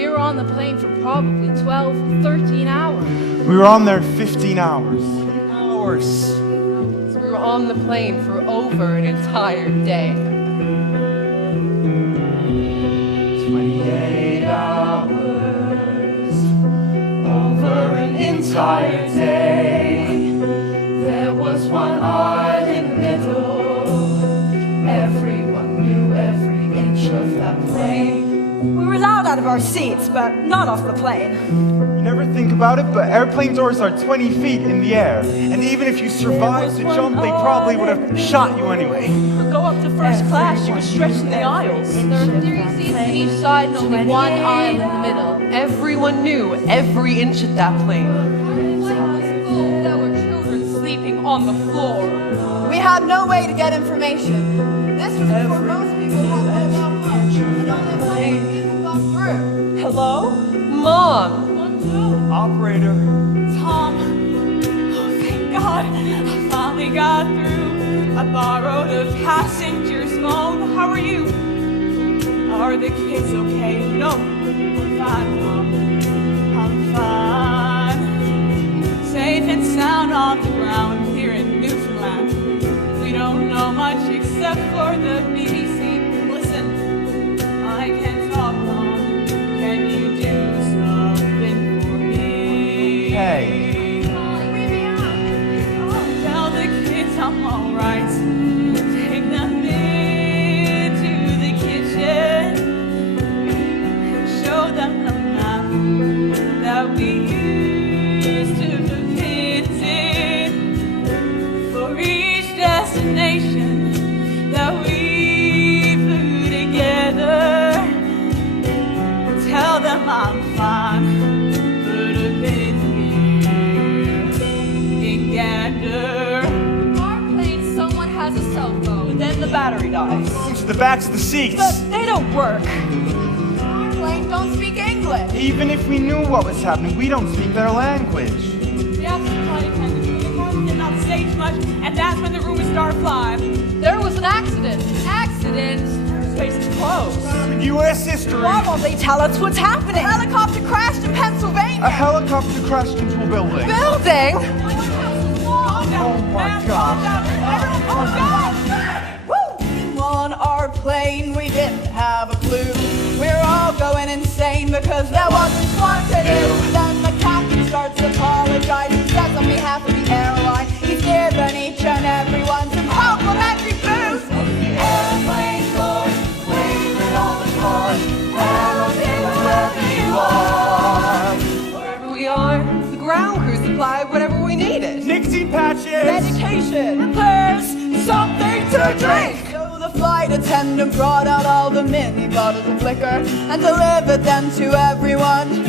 We were on the plane for probably 12, 13 hours. We were on there 15 hours. So we were on the plane for over an entire day. 28 hours, over an entire day. There was one aisle in the middle. Everyone knew every inch of that plane. We were allowed out of our seats, but not off the plane. You never think about it, but airplane doors are 20 feet in the air. And even if you survived the jump, they probably would have shot you anyway. Go up to first class, you were stretching the aisles. There were 3 seats on each side and only one aisle in the middle. Everyone knew every inch of that plane. There were children sleeping on the floor. We had no way to get information. This was before most people had mobile phones. Not every people got through. Hello? Mom! Operator. Tom. Oh, thank God. I finally got through. I borrowed a passenger's phone. How are you? Are the kids okay? No. I'm fine, Mom. I'm fine. Safe and sound on the ground here in Newfoundland. We don't know much except for the BBC. Listen, I can't talk long. Can you do something for me? Hey. Tell the kids I'm alright. Take them into the kitchen and show them the map that we used to visit for each destination that we flew together. Tell them I'm fine, but a bit here in Gander. Our plane, someone has a cell phone. Then the battery dies. To the backs of the seats. But they don't work. Our plane don't speak English. Even if we knew what was happening, we don't speak their language. We asked the flight attendant, but the captain did not say too much, and that's when the rumors started flying. There was an accident. Accident? Space is closed. U.S. history. Why won't they tell us what's happening? A helicopter crashed in Pennsylvania. A helicopter crashed into a building. Building? Oh my God. Everyone calm down! Woo! On our plane, we didn't have a clue. We were all going insane because there wasn't what to do. Then the captain starts apologizing, says on behalf of the airline, he's given each and everyone some complimentary booze. Airplane doors, waving on the cars, and wherever you are. Wherever we are, the ground crew supplied whatever we needed. Nicotine patches. Medication, there's something to drink. So the flight attendant brought out all the mini bottles of liquor and delivered them to everyone.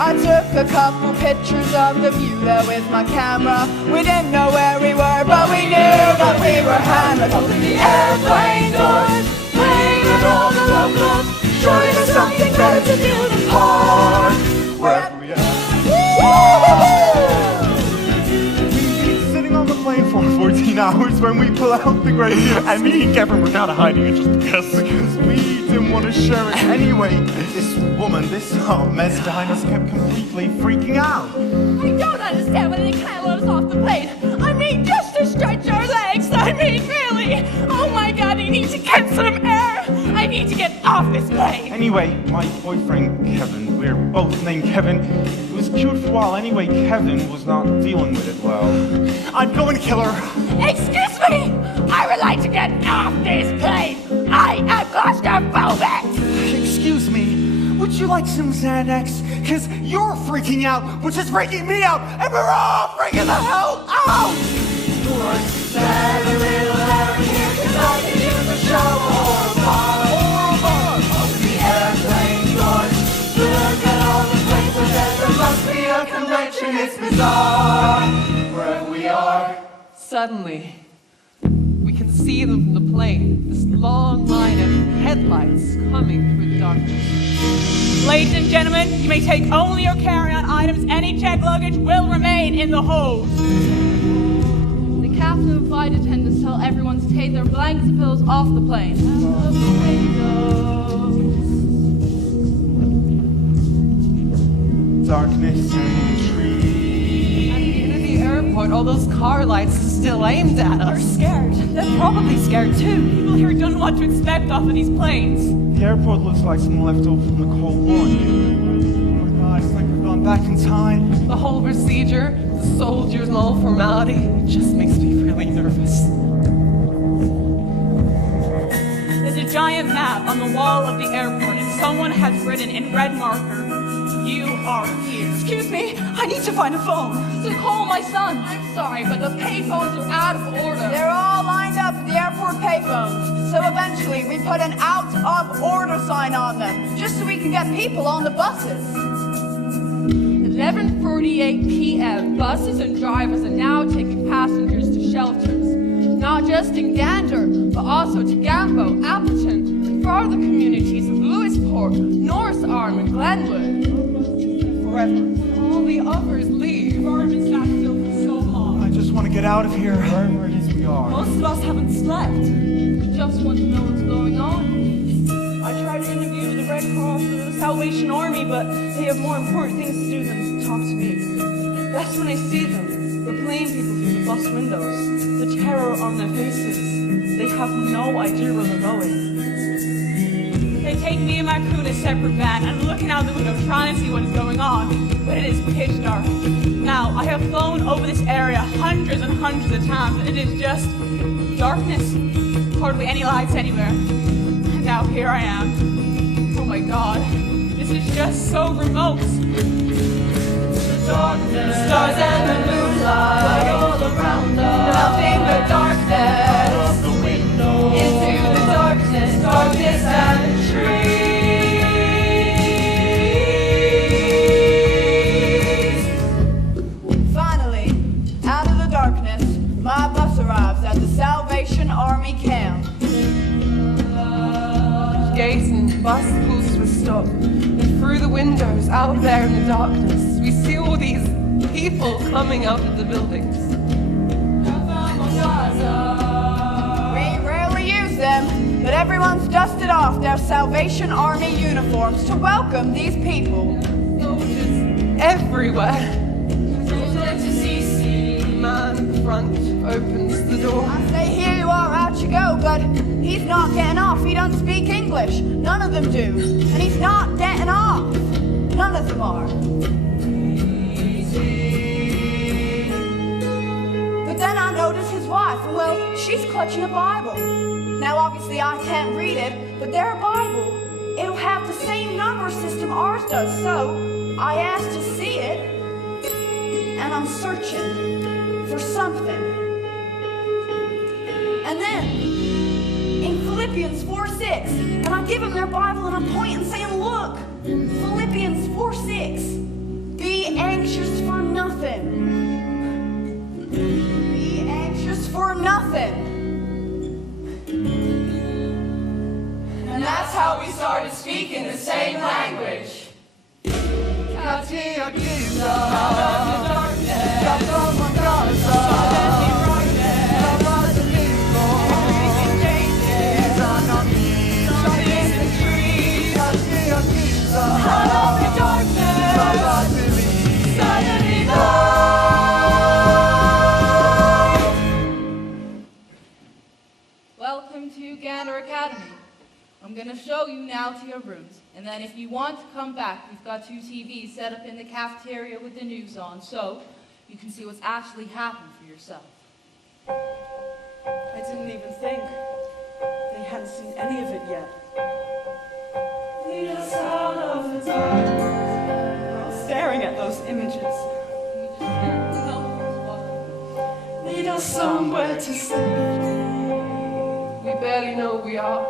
I took a couple pictures of the view there with my camera. We didn't know where we were, but we knew that we were handled. Open the airplane doors, waving all the locals, showing us something better to do than park. Wherever we are. Sitting on the plane for 14 hours when we pull out the great news. And me and Kevin were kind of hiding it just because. Because we didn't want to share it anyway. This woman, this mess behind us kept completely freaking out. I don't understand why they can't let us off the plane. I mean, just to stretch our legs. I mean, really. Oh my God, I need to get some air. I need to get off this plane. Anyway, my boyfriend Kevin, we're both named Kevin. It was cute for a while. Anyway, Kevin was not dealing with it well. I'm going to kill her. Excuse me. I would like to get off this plane. I am claustrophobic. Excuse me, would you like some Xanax? Because you're freaking out, which is freaking me out, and we're all freaking the hell out! What's that a little louder here? 'Cause I can use a shower bar. Open the airplane doors. Look at all the places that there must be a convention. It's bizarre. Wherever we are. Suddenly, we can see them from the plane, this long line of headlights coming through the darkness. Ladies and gentlemen, you may take only your carry-on items. Any checked luggage will remain in the hold. The captain and flight attendants tell everyone to take their blankets and pillows off the plane. darkness and trees. At the end of the airport, all those car lights are still aimed at They're us. scared. They're probably scared too. People here don't know what to expect off of these planes. The airport looks like something left over from the Cold War. Oh my God, it's like we've gone back in time. The whole procedure, the soldiers and all formality, it just makes me really nervous. There's a giant map on the wall of the airport, and someone has written in red marker, "You are here." Excuse me, I need to find a phone. To call my son. I'm sorry, but the payphones are out of order. They're all lined up at the airport payphones. So eventually we put an out of order sign on them, just so we can get people on the buses. 11:48 p.m. Buses and drivers are now taking passengers to shelters. Not just in Gander, but also to Gambo, Appleton, and farther communities of Lewisport, Norris Arm, and Glenwood. Forever. All the others leave. We've already been sat still for so long. I just want to get out of here, wherever it is we are. Most of us haven't slept. Just want to know what's going on. I tried to interview the Red Cross or the Salvation Army, but they have more important things to do than to talk to me. That's when I see them, the plane people through the bus windows, the terror on their faces. They have no idea where they're going. They take me and my crew in a separate van, and I'm looking out the window trying to see what is going on, but it is pitch dark. Now, I have flown over this area hundreds and hundreds of times, and it is just darkness. Hardly any lights anywhere. And now here I am. Oh my God, this is just so remote. The darkness, stars and the moonlight all around us. Nothing but darkness. Out of the window, Into the darkness, darkness and trees. Finally, out of the darkness, my bus arrives at the Salvation Army camp. Gates and bus pools were stopped. And through the windows, out there in the darkness, we see all these people coming out of the buildings. We rarely use them, but everyone's dusted off their Salvation Army uniforms to welcome these people. Soldiers everywhere. The man at the front opens the door. I say, here you are, out you go, but he's not getting off. He doesn't speak English. None of them do. And he's not getting off. None of them are. But then I notice his wife, and well, she's clutching a Bible. Now, obviously, I can't read it, but their Bible, it'll have the same number system ours does. So I asked to see it, and I'm searching for something. And then, in Philippians 4:6, and I give them their Bible and I'm pointing saying, look, Philippians 4:6, be anxious for nothing. Be anxious for nothing. And that's how we started speaking the same language. Welcome to Gander Academy. I'm going to show you now to your rooms, and then if you want to come back, we've got 2 TVs set up in the cafeteria with the news on, so you can see what's actually happened for yourself. I didn't even think. They hadn't seen any of it yet. Lead us out of the dark. We're all staring at those images. We just can't help but watch. Lead us somewhere to sleep. We barely know we are,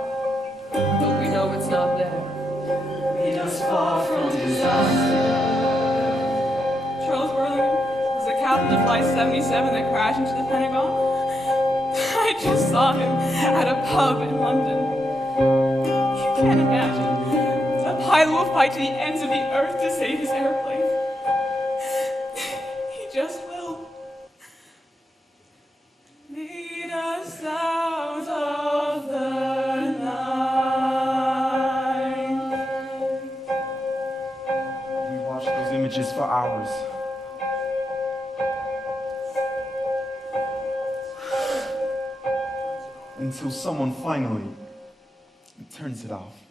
but we know it's not there. Lead us far from disaster. Charles Burlington was the captain of Flight 77 that crashed into the Pentagon. I just saw him at a pub in London. You can't imagine. A pilot will fight to the ends of the earth to save his airplane. He just will. Lead us out of the night. We watched those images for hours. Until someone finally turns it off.